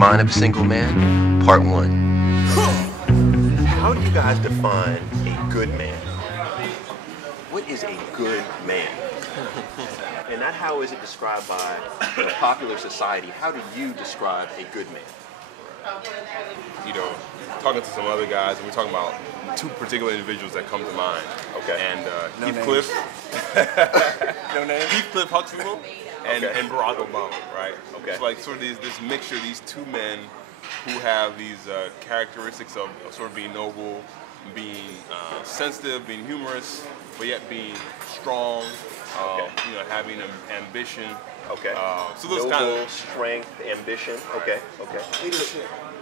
Mind of a Single Man, Part 1. How do you guys define a good man? What is a good man? And not how is it described by popular society. How do you describe a good man? You know, talking to some other guys, and we're talking about two particular individuals that come to mind. Okay. And No Heathcliff. No name? Heathcliff Huxtable and Barack Obama, right? Okay. It's like sort of this mixture, these two men who have these characteristics of sort of being noble, being sensitive, being humorous, but yet being strong, you know, having ambition. Okay. So those Noble, kind of strength, ambition. Okay. Okay.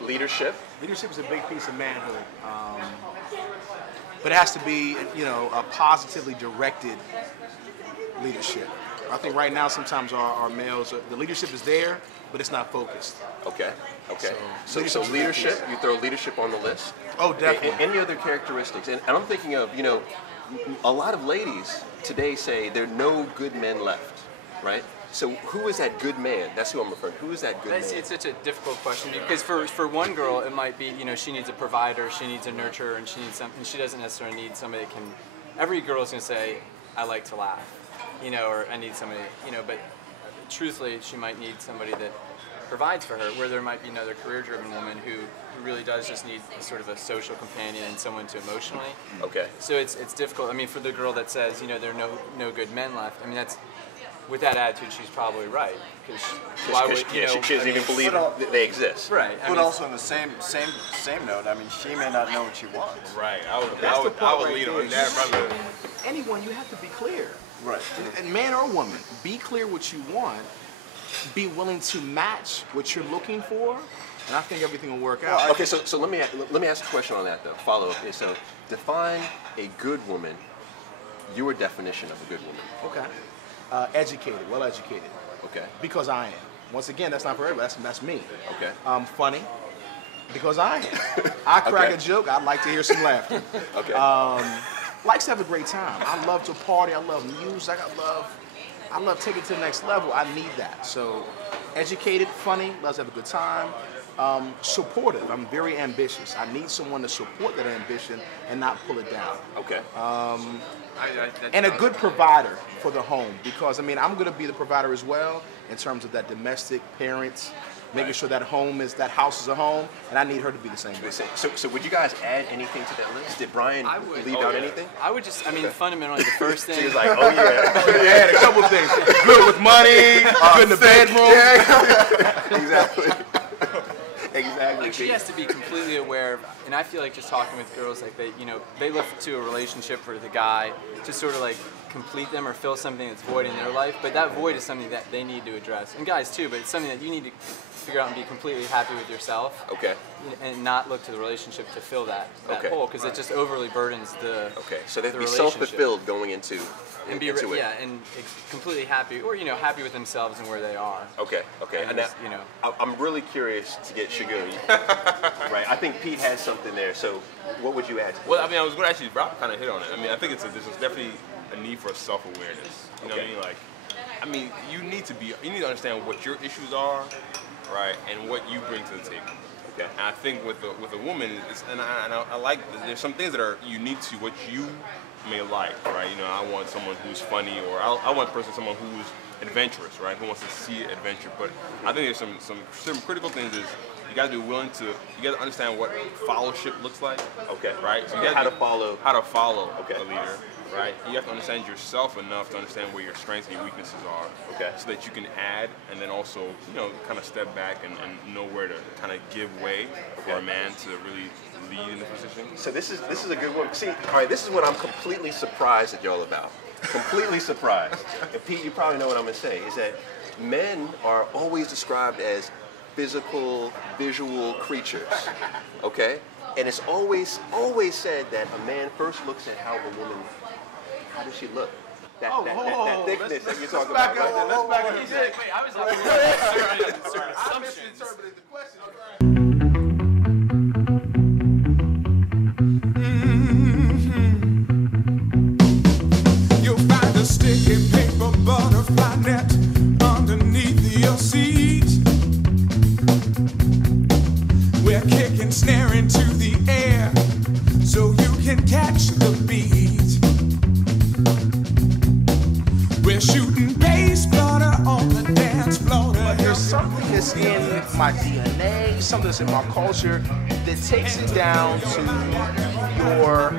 Leadership. Leadership is a big piece of manhood, but it has to be, you know, a positively directed leadership. I think right now sometimes our males, the leadership is there, but it's not focused. Okay. Okay. So leadership's a big leadership. piece. You throw leadership on the list. Oh, definitely. Any other characteristics? And I'm thinking of, you know, a lot of ladies today say there are no good men left, right? So who is that good man? That's who I'm referring to. Who is that good man? It's such a difficult question because for one girl it might be, you know, she needs a provider, she needs a nurturer, and she needs something. She doesn't necessarily need somebody that can. Every girl is going to say, "I like to laugh," you know, or "I need somebody," you know. But truthfully, she might need somebody that provides for her. Where there might be another career-driven woman who really does just need sort of a social companion and someone to emotionally. Okay. So it's difficult. I mean, for the girl that says, you know, there are no good men left. I mean, that's. With that attitude, she's probably right. Because why would you know? She doesn't even believe that they exist. Right. But also on the same note, I mean, she may not know what she wants. right. I would right lead there. on that, brother. Anyone, you have to be clear. Right. And man or woman, be clear what you want. Be willing to match what you're looking for, and I think everything will work out. Okay, so let me ask a question on that though. Follow up. So define a good woman. Your definition of a good woman. Okay. Educated, well educated. Okay. Because I am. Once again, that's not for everybody. That's me. Okay. Funny. Because I am. I crack a joke. I like to hear some laughter. Okay. Likes to have a great time. I love to party. I love music. I love taking it to the next level. I need that. So, educated, funny, loves to have a good time. Supportive. I'm very ambitious. I need someone to support that ambition and not pull it down. Okay. And a good provider for the home, because I mean I'm going to be the provider as well in terms of that domestic parents, making sure that that house is a home, and I need her to be the same way. So would you guys add anything to that list? Did Brian leave out anything? I would just, I mean, fundamentally, the first thing. She was like, oh yeah. Yeah, a couple things. Good with money, good in the bedroom. Exactly. Exactly. Like she has to be completely aware of, and I feel like just talking with girls, like they look to a relationship for the guy to sort of like complete them or fill something that's void in their life, but that void is something that they need to address, and guys too, but it's something that you need to figure out and be completely happy with yourself. Okay. And not look to the relationship to fill that hole, because it just overly burdens the So they have to be relationship. self-fulfilled going into And be into it. yeah, and completely happy, or happy with themselves and where they are. Okay. And And just, I'm really curious to get Shagun. Right. I think Pete has something there. So what would you add to that? Well, I mean, I was going to actually, Rob kind of hit on it. I mean, I think there's definitely a need for self-awareness. You know what I mean? Like, I mean, you need to understand what your issues are, right, and what you bring to the table. Okay. And I think with a woman, I like, there's some things that are unique to what you may like, right? You know, I want someone who's funny, or I want someone who's adventurous, right? Who wants to see adventure. But I think there's some critical things is you got to be willing to, you got to understand what followship looks like. Okay. Right. So you Okay, gotta how to follow. a leader. Right. You have to understand yourself enough to understand where your strengths and your weaknesses are. Okay. So that you can add, and then also, kind of step back and know where to kind of give way for a man to really lead in the position. So this is a good one. See, all right, this is what I'm completely surprised at y'all about. Completely surprised. And Pete, you probably know what I'm gonna say, is that men are always described as physical, visual creatures. Okay? And it's always said that a man first looks at how does she look? That thickness that you're talking about. Let's back up. Wait, I was I misinterpreted the question. You'll find a sticky paper butterfly net underneath your seat. catch the beat. We're shooting bass butter on the dance floor. But there's something that's in my DNA, something that's in my culture that takes it down to your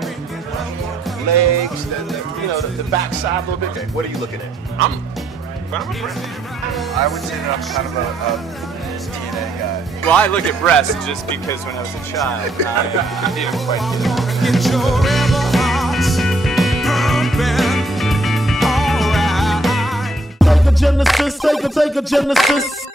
legs, the backside a little bit. Okay, what are you looking at? I'm a pretty. I would say that I'm kind of a TNA guy. Well, I look at breasts just because when I was a child, I didn't quite get it. Get your rebel hearts pumping. All right. Take a Genesis, take a Genesis.